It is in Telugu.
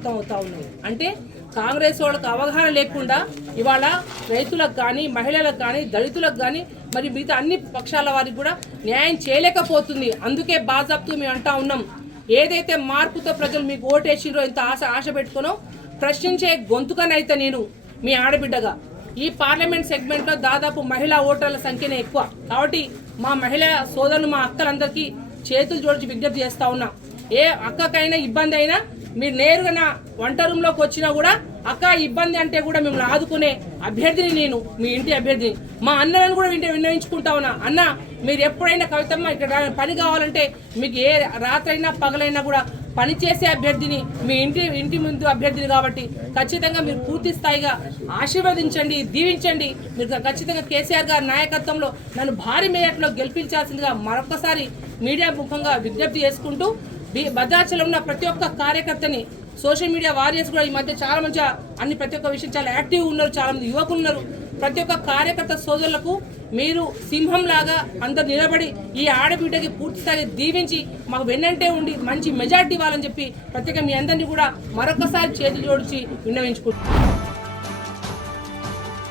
వ్యక్తం అవుతా ఉన్నాయి అంటే కాంగ్రెస్ వాళ్ళకు అవగాహన లేకుండా ఇవాళ రైతులకు కానీ మహిళలకు కానీ దళితులకు కానీ మరి మిగతా అన్ని పక్షాల వారికి కూడా న్యాయం చేయలేకపోతుంది. అందుకే బాజాబ్తో మేము అంటా ఉన్నాం. ఏదైతే మార్పుతో ప్రజలు మీకు ఓటేసిండ్రో ఇంత ఆశ ఆశ పెట్టుకునో ప్రశ్నించే గొంతుకనైతే నేను మీ ఆడబిడ్డగా. ఈ పార్లమెంట్ సెగ్మెంట్లో దాదాపు మహిళా ఓటర్ల సంఖ్యనే ఎక్కువ. కాబట్టి మా మహిళా సోదరులు మా అక్కలందరికీ చేతులు జోడించి విజ్ఞప్తి చేస్తా ఉన్నా. ఏ అక్కకైనా ఇబ్బంది అయినా మీరు నేరుగా నా వంట రూమ్లోకి వచ్చినా కూడా అక్క ఇబ్బంది అంటే కూడా మిమ్మల్ని ఆదుకునే అభ్యర్థిని నేను మీ ఇంటి అభ్యర్థిని. మా అన్నలను కూడా వింటే విన్నవించుకుంటా ఉన్నా. అన్న మీరు ఎప్పుడైనా కవితమ్మ ఇక్కడ పని కావాలంటే మీకు ఏ రాత్రైనా పగలైనా కూడా పని చేసే అభ్యర్థిని మీ ఇంటి ఇంటి ముందు అభ్యర్థిని కాబట్టి ఖచ్చితంగా మీరు పూర్తి స్థాయిగా ఆశీర్వదించండి దీవించండి. మీరు ఖచ్చితంగా కేసీఆర్ గారి నాయకత్వంలో నన్ను భారీ మేయట్లో గెలిపించాల్సిందిగా మరొకసారి మీడియా ముఖంగా విజ్ఞప్తి చేసుకుంటూ భద్రాచలం ఉన్న ప్రతి ఒక్క కార్యకర్తని సోషల్ మీడియా వారియర్స్ కూడా ఈ మధ్య చాలా మంచిగా అన్ని ప్రతి ఒక్క విషయం చాలా యాక్టివ్ ఉన్నారు చాలా మంది యువకులు ఉన్నారు. ప్రతి ఒక్క కార్యకర్త సోదరులకు మీరు సింహం లాగా అందరు నిలబడి ఈ ఆడబిడ్డకి పూర్తిస్థాయి దీవించి మాకు వెన్నంటే ఉండి మంచి మెజార్టీ ఇవ్వాలని చెప్పి ప్రత్యేక మీ అందరినీ కూడా మరొకసారి చేతులు జోడించి విన్నవించుకుంటున్నాను.